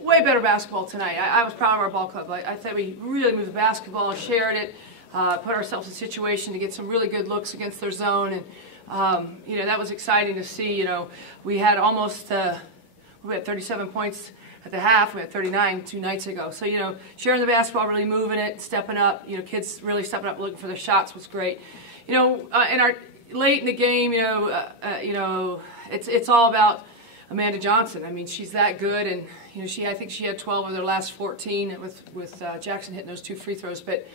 way better basketball tonight. I was proud of our ball club. I thought we really moved the basketball, shared it, put ourselves in a situation to get some really good looks against their zone, and that was exciting to see. We had almost we had 37 points at the half. We had 39 2 nights ago. So sharing the basketball, really moving it, stepping up. Kids really stepping up, looking for their shots was great. In our late in the game, it's all about Amanda Johnson. I mean, she's that good, and I think she had 12 of their last 14 with Jackson hitting those 2 free throws. But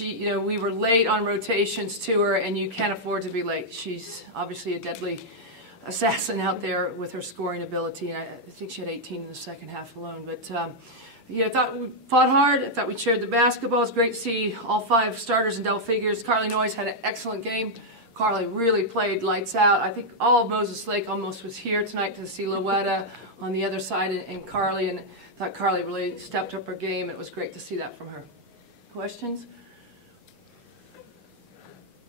we were late on rotations to her, and you can't afford to be late. She's obviously a deadly assassin out there with her scoring ability, and I think she had 18 in the second half alone. But I thought we fought hard. I thought we shared the basketball. It was great to see all 5 starters in double figures. Carly Noyes had an excellent game. Carly really played lights out. I think all of Moses Lake almost was here tonight to see Lowetta on the other side and Carly, and I thought Carly really stepped up her game. It was great to see that from her. Questions?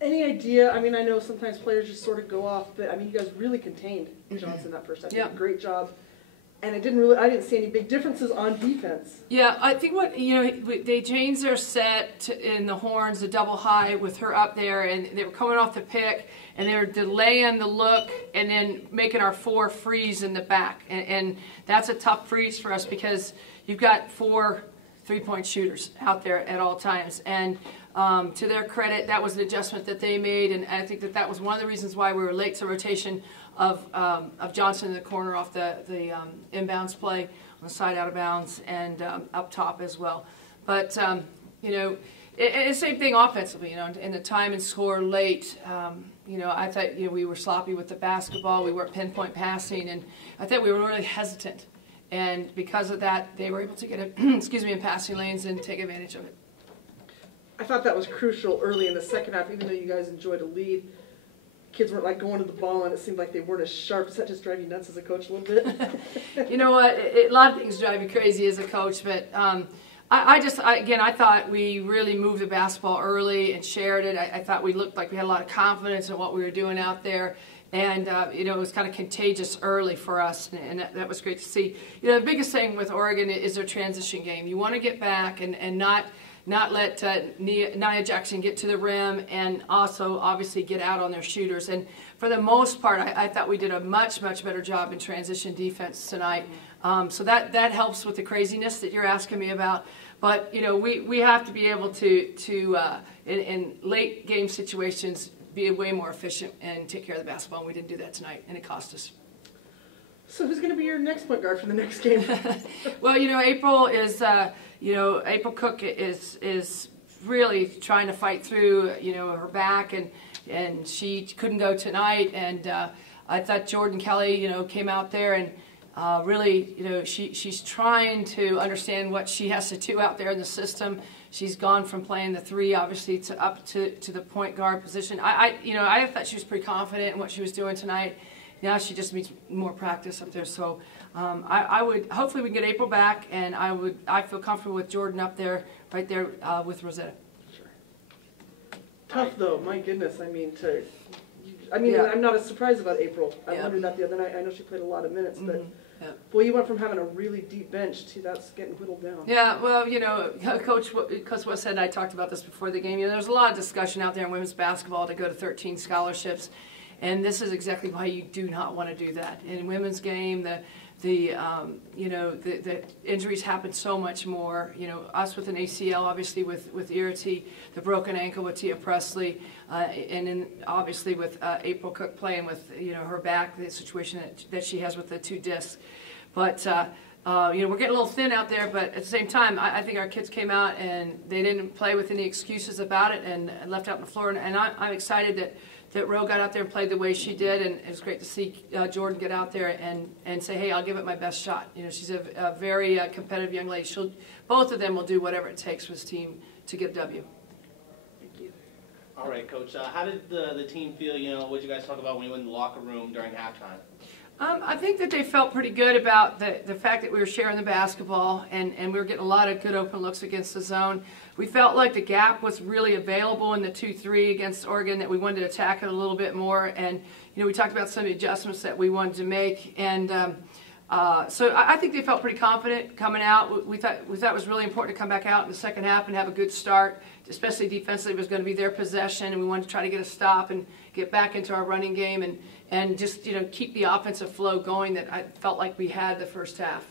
Any idea? I mean, I know sometimes players just sort of go off, but I mean, you guys really contained Johnson that first time. Yeah. Great job. And I didn't see any big differences on defense. Yeah, I think they changed their set in the horns, the double high with her up there, and they were coming off the pick, and they were delaying the look and then making our 4 freeze in the back. And that's a tough freeze for us because you've got 4 3-point shooters out there at all times. And to their credit, that was an adjustment that they made, and I think that was one of the reasons why we were late to rotation of Johnson in the corner off the inbounds play on the side out of bounds and up top as well. But and same thing offensively. In the time and score late. I thought we were sloppy with the basketball. We weren't pinpoint passing, and I thought we were really hesitant. And because of that, they were able to get it, in passing lanes and take advantage of it. I thought that was crucial early in the second half, even though you guys enjoyed a lead. Kids weren't going to the ball, and it seemed like they weren't as sharp. Does that just drive you nuts as a coach a little bit? You know what? A lot of things drive you crazy as a coach, but I thought we really moved the basketball early and shared it. I thought we looked like we had a lot of confidence in what we were doing out there. And, it was kind of contagious early for us, and that was great to see. The biggest thing with Oregon is their transition game. You want to get back and not let Nia Jackson get to the rim, and also obviously get out on their shooters. And for the most part, I thought we did a much better job in transition defense tonight. So that helps with the craziness that you're asking me about. But we have to be able to in late game situations be way more efficient and take care of the basketball. And we didn't do that tonight, and it cost us. So who's going to be your next point guard for the next game? Well, April is, April Cook is really trying to fight through, her back, and she couldn't go tonight. And I thought Jordan Kelly, came out there and really, she's trying to understand what she has to do out there in the system. She's gone from playing the 3, obviously, up to the point guard position. I thought she was pretty confident in what she was doing tonight. Now she just needs more practice up there. So I would hopefully we can get April back, and I feel comfortable with Jordan up there, right there with Rosetta. Sure. Tough though, my goodness. Yeah. I'm not as surprised about April. I wondered that the other night. I know she played a lot of minutes, but. Yeah. Boy, you went from having a really deep bench to that's getting whittled down. Yeah, well, Coach West said, and I talked about this before the game, there's a lot of discussion out there in women's basketball to go to 13 scholarships, and this is exactly why you do not want to do that. In women's game, the injuries happen so much more. Us with an ACL, obviously with Irity, the broken ankle with Tia Presley, and then obviously with April Cook playing with her back, the situation that she has with the 2 discs. But we're getting a little thin out there. But at the same time, I think our kids came out and they didn't play with any excuses about it and left out on the floor. And I'm excited that Ro got out there and played the way she did, and it was great to see Jordan get out there and say, hey, I'll give it my best shot. She's a very competitive young lady. Both of them will do whatever it takes for this team to get a W. Thank you. All right, Coach. How did the team feel? What did you guys talk about when you went in the locker room during halftime? I think that they felt pretty good about the fact that we were sharing the basketball and we were getting a lot of good open looks against the zone. We felt like the gap was really available in the 2-3 against Oregon, that we wanted to attack it a little bit more. And, we talked about some of the adjustments that we wanted to make. And So I think they felt pretty confident coming out. We thought it was really important to come back out in the second half and have a good start, especially defensively. It was going to be their possession, and we wanted to try to get a stop and get back into our running game and just keep the offensive flow going that I felt like we had the first half.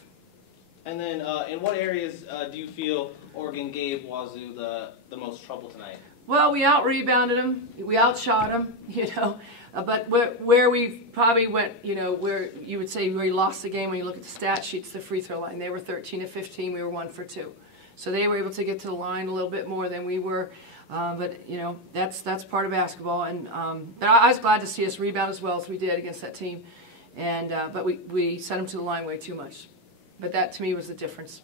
And then, in what areas do you feel Oregon gave Wazoo the most trouble tonight? Well, we out-rebounded them. We outshot them, But where we probably went, where you would say we lost the game when you look at the stat sheets, the free throw line. They were 13 of 15. We were 1 for 2. So they were able to get to the line a little bit more than we were. But that's part of basketball. And but I was glad to see us rebound as well as we did against that team. And but we sent them to the line way too much. But that to me was the difference.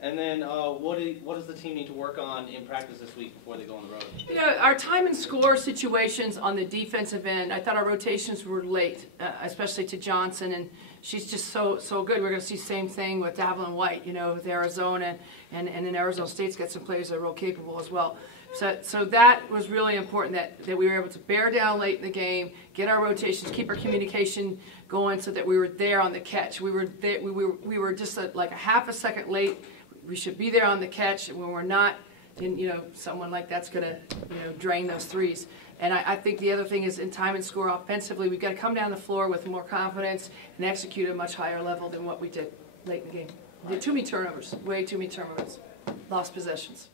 And then, what does the team need to work on in practice this week before they go on the road? Our time and score situations on the defensive end, I thought our rotations were late, especially to Johnson, and she's just so good. We're going to see the same thing with Davlin White, with Arizona, and in Arizona State's got some players that are real capable as well. So that was really important that we were able to bear down late in the game, get our rotations, keep our communication going, so that we were there on the catch. We were just like a half a second late. We should be there on the catch. When we're not, then someone like that's going to drain those threes. And I think the other thing is in time and score offensively, we've got to come down the floor with more confidence and execute at a much higher level than what we did late in the game. We did too many turnovers, way too many turnovers, lost possessions.